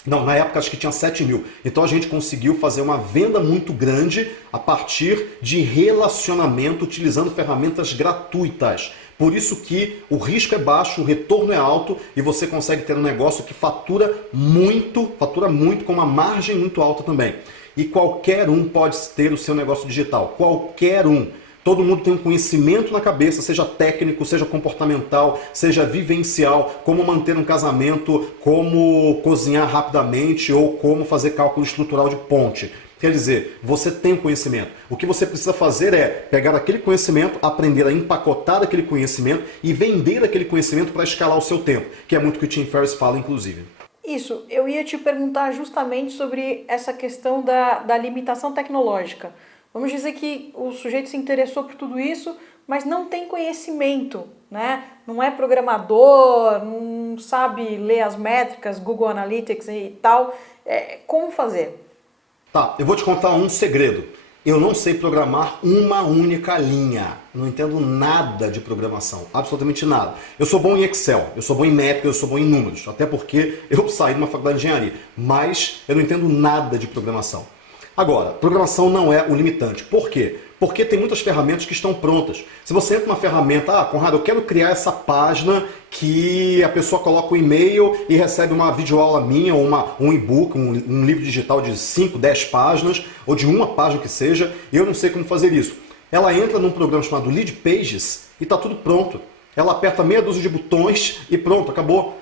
Não, na época acho que tinha 7 mil. Então a gente conseguiu fazer uma venda muito grande a partir de relacionamento utilizando ferramentas gratuitas. Por isso que o risco é baixo, o retorno é alto e você consegue ter um negócio que fatura muito com uma margem muito alta também. E qualquer um pode ter o seu negócio digital, qualquer um. Todo mundo tem um conhecimento na cabeça, seja técnico, seja comportamental, seja vivencial, como manter um casamento, como cozinhar rapidamente ou como fazer cálculo estrutural de ponte. Quer dizer, você tem conhecimento. O que você precisa fazer é pegar aquele conhecimento, aprender a empacotar aquele conhecimento e vender aquele conhecimento para escalar o seu tempo, que é muito o que o Tim Ferriss fala, inclusive. Isso, eu ia te perguntar justamente sobre essa questão da limitação tecnológica. Vamos dizer que o sujeito se interessou por tudo isso, mas não tem conhecimento, né? Não é programador, não sabe ler as métricas, Google Analytics e tal. Como fazer? Tá, eu vou te contar um segredo. Eu não sei programar uma única linha. Não entendo nada de programação, absolutamente nada. Eu sou bom em Excel, eu sou bom em métricas, eu sou bom em números, até porque eu saí de uma faculdade de engenharia, mas eu não entendo nada de programação. Agora, programação não é o limitante. Por quê? Porque tem muitas ferramentas que estão prontas. Se você entra numa ferramenta, Conrado, eu quero criar essa página que a pessoa coloca o e-mail e recebe uma videoaula minha, ou um e-book, um livro digital de 5, 10 páginas, ou de uma página que seja, e eu não sei como fazer isso. Ela entra num programa chamado Lead Pages e está tudo pronto. Ela aperta meia dúzia de botões e pronto, acabou.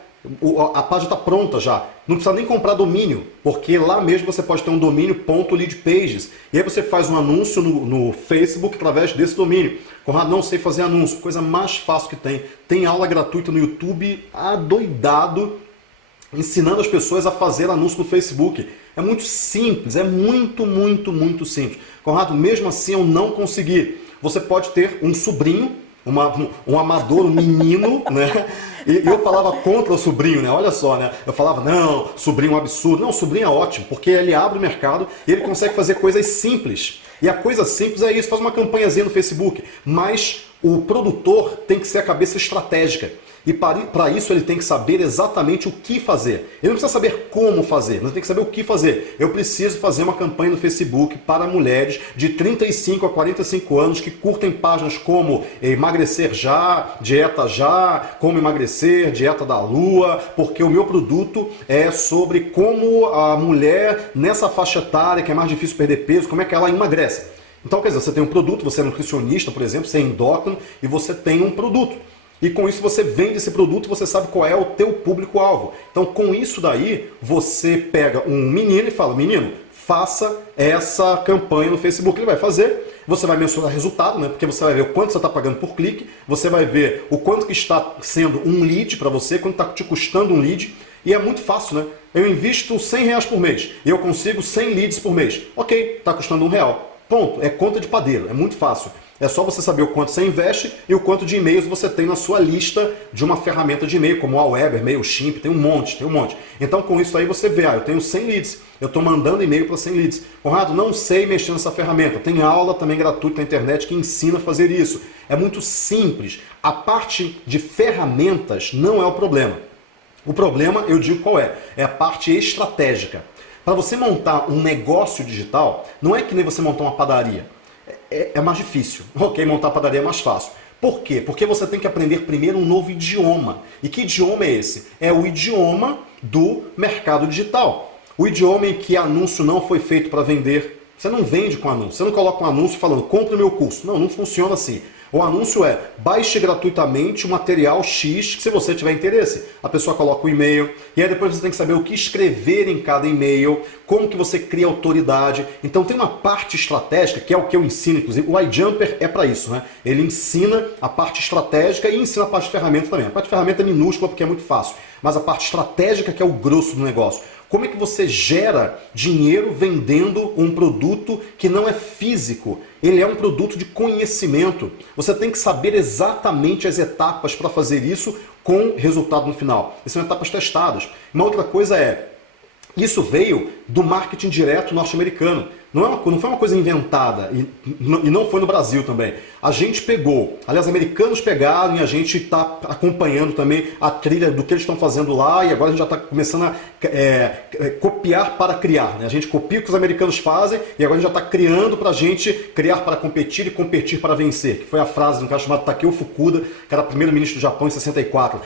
A página está pronta já. Não precisa nem comprar domínio, porque lá mesmo você pode ter um domínio .leadpages. E aí você faz um anúncio no Facebook através desse domínio. Conrado, não sei fazer anúncio, coisa mais fácil que tem. Tem aula gratuita no YouTube, adoidado, ensinando as pessoas a fazer anúncio no Facebook. É muito simples, é muito, muito, muito simples. Conrado, mesmo assim eu não consegui. Você pode ter um sobrinho, um amador, um menino, né? E eu falava contra o sobrinho, né? Olha só, né? Eu falava, não, sobrinho é um absurdo. Não, sobrinho é ótimo, porque ele abre o mercado e ele consegue fazer coisas simples. E a coisa simples é isso, faz uma campanhazinha no Facebook. Mas o produtor tem que ser a cabeça estratégica. E para isso ele tem que saber exatamente o que fazer. Ele não precisa saber como fazer, mas tem que saber o que fazer. Eu preciso fazer uma campanha no Facebook para mulheres de 35 a 45 anos que curtem páginas como emagrecer já, dieta já, como emagrecer, dieta da lua, porque o meu produto é sobre como a mulher nessa faixa etária que é mais difícil perder peso, como é que ela emagrece. Então, quer dizer, você tem um produto, você é nutricionista, por exemplo, você é endócrino e você tem um produto. E com isso você vende esse produto, você sabe qual é o teu público-alvo. Então com isso daí, você pega um menino e fala, menino, faça essa campanha no Facebook. Ele vai fazer, você vai mensurar resultado, né? Porque você vai ver o quanto você está pagando por clique, você vai ver o quanto que está sendo um lead para você, quanto está te custando um lead. E é muito fácil, né? Eu invisto R$100 por mês e eu consigo 100 leads por mês. Ok, está custando R$1. Ponto, é conta de padeiro, é muito fácil. É só você saber o quanto você investe e o quanto de e-mails você tem na sua lista de uma ferramenta de e-mail, como a Aweber, MailChimp, tem um monte. Então com isso aí você vê, eu tenho 100 leads, eu estou mandando e-mail para 100 leads. Conrado, não sei mexer nessa ferramenta. Tem aula também gratuita na internet que ensina a fazer isso. É muito simples. A parte de ferramentas não é o problema. O problema, eu digo qual é? É a parte estratégica. Para você montar um negócio digital, não é que nem você montar uma padaria. É mais difícil. Ok, montar padaria é mais fácil. Por quê? Porque você tem que aprender primeiro um novo idioma. E que idioma é esse? É o idioma do mercado digital. O idioma em que anúncio não foi feito para vender. Você não vende com anúncio. Você não coloca um anúncio falando, compre o meu curso. Não, não funciona assim. O anúncio é, baixe gratuitamente o material X que se você tiver interesse. A pessoa coloca o e-mail, e aí depois você tem que saber o que escrever em cada e-mail, como que você cria autoridade. Então tem uma parte estratégica, que é o que eu ensino, inclusive. O iJumper é para isso, né? Ele ensina a parte estratégica e ensina a parte de ferramenta também. A parte de ferramenta é minúscula porque é muito fácil, mas a parte estratégica que é o grosso do negócio. Como é que você gera dinheiro vendendo um produto que não é físico? Ele é um produto de conhecimento. Você tem que saber exatamente as etapas para fazer isso com resultado no final. Essas são etapas testadas. Uma outra coisa é, isso veio do marketing direto norte-americano. Não foi uma coisa inventada e não foi no Brasil também. A gente pegou, aliás, americanos pegaram e a gente está acompanhando também a trilha do que eles estão fazendo lá e agora a gente já está começando a copiar para criar. Né? A gente copia o que os americanos fazem e agora a gente já está criando para a gente criar para competir e competir para vencer. Que foi a frase de um cara chamado Takeo Fukuda, que era primeiro-ministro do Japão em 64.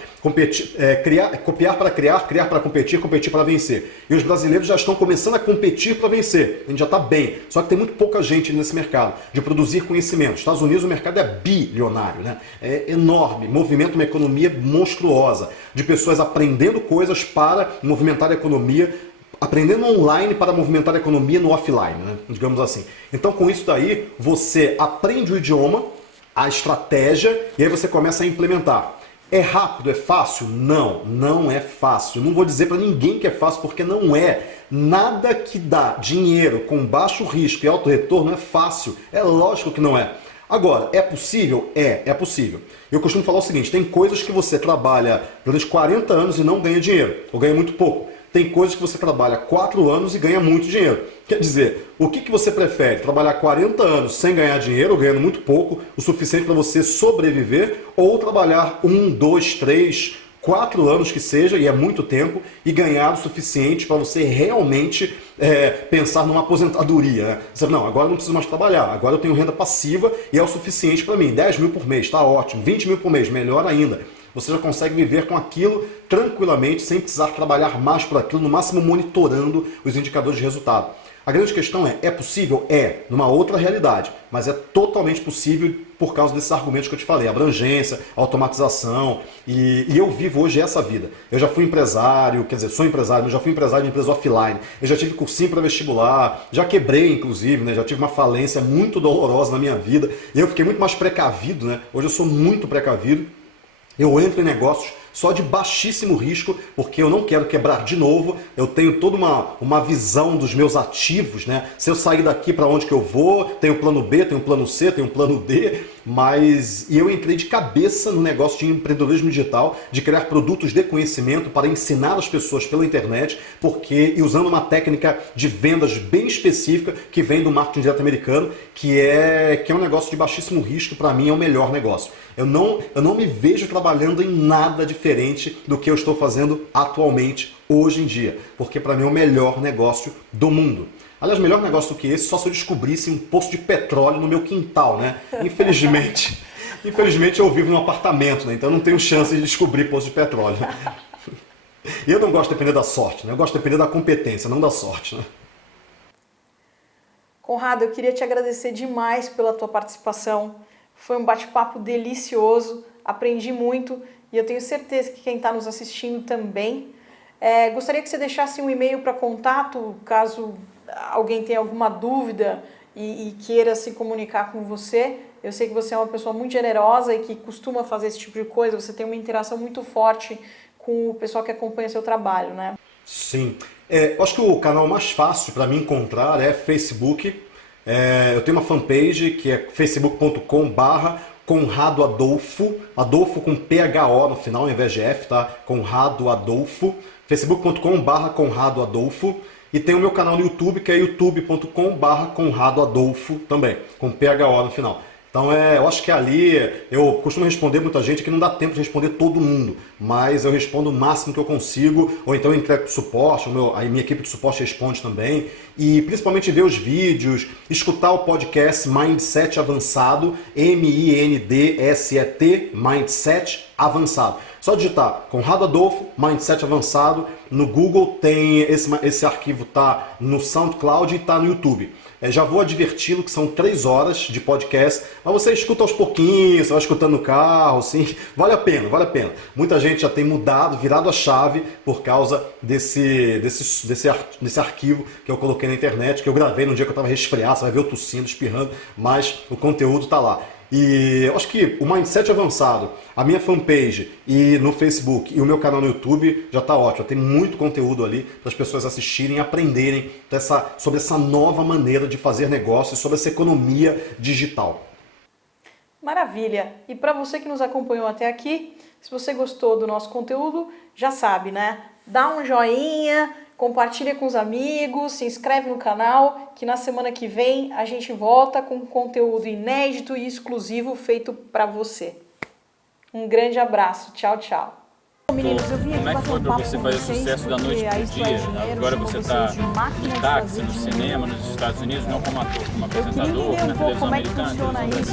Copiar para criar, criar para competir para vencer. E os brasileiros já estão começando a competir para vencer. A gente já está bem. Só que tem muito pouca gente nesse mercado de produzir conhecimento. Nos Estados Unidos o mercado é bilionário, né? É enorme, movimenta uma economia monstruosa, de pessoas aprendendo coisas para movimentar a economia, aprendendo online para movimentar a economia no offline, né? Digamos assim. Então com isso daí, você aprende o idioma, a estratégia, e aí você começa a implementar. É rápido, é fácil? Não, não é fácil. Não vou dizer para ninguém que é fácil, porque não é. Nada que dá dinheiro com baixo risco e alto retorno é fácil. É lógico que não é. Agora, é possível? É possível. Eu costumo falar o seguinte, tem coisas que você trabalha durante 40 anos e não ganha dinheiro, ou ganha muito pouco. Tem coisas que você trabalha 4 anos e ganha muito dinheiro. Quer dizer, o que você prefere? Trabalhar 40 anos sem ganhar dinheiro, ou ganhando muito pouco, o suficiente para você sobreviver, ou trabalhar 1, 2, 3, 4 anos que seja, e é muito tempo, e ganhar o suficiente para você realmente pensar numa aposentadoria. Né? Você fala, não, agora eu não preciso mais trabalhar, agora eu tenho renda passiva e é o suficiente para mim. 10 mil por mês, está ótimo. 20 mil por mês, melhor ainda. Você já consegue viver com aquilo tranquilamente, sem precisar trabalhar mais por aquilo, no máximo monitorando os indicadores de resultado. A grande questão é possível? É, numa outra realidade, mas é totalmente possível por causa desses argumentos que eu te falei, abrangência, automatização, e eu vivo hoje essa vida. Eu já fui empresário, quer dizer, sou empresário, mas já fui empresário de empresa offline, eu já tive cursinho para vestibular, já quebrei inclusive, né, já tive uma falência muito dolorosa na minha vida, e eu fiquei muito mais precavido, né? Hoje eu sou muito precavido, eu entro em negócios só de baixíssimo risco, porque eu não quero quebrar de novo, eu tenho toda uma visão dos meus ativos, né? Se eu sair daqui, para onde que eu vou, tenho plano B, tenho plano C, tenho plano D, e eu entrei de cabeça no negócio de empreendedorismo digital, de criar produtos de conhecimento para ensinar as pessoas pela internet, e usando uma técnica de vendas bem específica que vem do marketing direto americano, que é um negócio de baixíssimo risco, para mim é o melhor negócio. Eu não me vejo trabalhando em nada diferente do que eu estou fazendo atualmente, hoje em dia, porque para mim é o melhor negócio do mundo. Aliás, melhor negócio do que esse só se eu descobrisse um poço de petróleo no meu quintal, né? Infelizmente eu vivo num apartamento, né? Então eu não tenho chance de descobrir poço de petróleo. E eu não gosto de depender da sorte, né? Eu gosto de depender da competência, não da sorte, né? Conrado, eu queria te agradecer demais pela tua participação. Foi um bate-papo delicioso. aprendi muito e eu tenho certeza que quem está nos assistindo também. Gostaria que você deixasse um e-mail para contato, caso alguém tenha alguma dúvida e queira se comunicar com você. Eu sei que você é uma pessoa muito generosa e que costuma fazer esse tipo de coisa, você tem uma interação muito forte com o pessoal que acompanha seu trabalho, né? Sim. Eu acho que o canal mais fácil para me encontrar é Facebook. Eu tenho uma fanpage que é facebook.com/Conrado Adolfo, Adolfo com PHO no final, ao invés de F, tá? Conrado Adolfo, facebook.com/Conrado Adolfo. E tem o meu canal no YouTube, que é youtube.com/Conrado Adolfo também, com PHO no final. Então eu acho que ali, eu costumo responder muita gente que não dá tempo de responder todo mundo, mas eu respondo o máximo que eu consigo, ou então eu entrego pro suporte, a minha equipe de suporte responde também, e principalmente ver os vídeos, escutar o podcast Mindset Avançado, MINDSET, Mindset Avançado. Só digitar Conrado Adolfo, Mindset Avançado, no Google tem esse arquivo, tá no SoundCloud e tá no YouTube. Já vou adverti-lo que são 3 horas de podcast, mas você escuta aos pouquinhos, você vai escutando no carro, assim, vale a pena, vale a pena. Muita gente já tem mudado, virado a chave por causa desse arquivo que eu coloquei na internet, que eu gravei no dia que eu estava resfriado, você vai ver eu tossindo, espirrando, mas o conteúdo está lá. E eu acho que o Mindset Avançado, a minha fanpage e no Facebook e o meu canal no YouTube já está ótimo. Tem muito conteúdo ali para as pessoas assistirem e aprenderem sobre essa nova maneira de fazer negócios, sobre essa economia digital. Maravilha! E para você que nos acompanhou até aqui, se você gostou do nosso conteúdo, já sabe, né? Dá um joinha, compartilha com os amigos, se inscreve no canal, que na semana que vem a gente volta com conteúdo inédito e exclusivo feito para você. Um grande abraço. Tchau, tchau. Meninos, como é que foi para você fazer sucesso da noite pro dia? Agora você está no táxi, no cinema, nos Estados Unidos, não como ator, como apresentador, na televisão americana,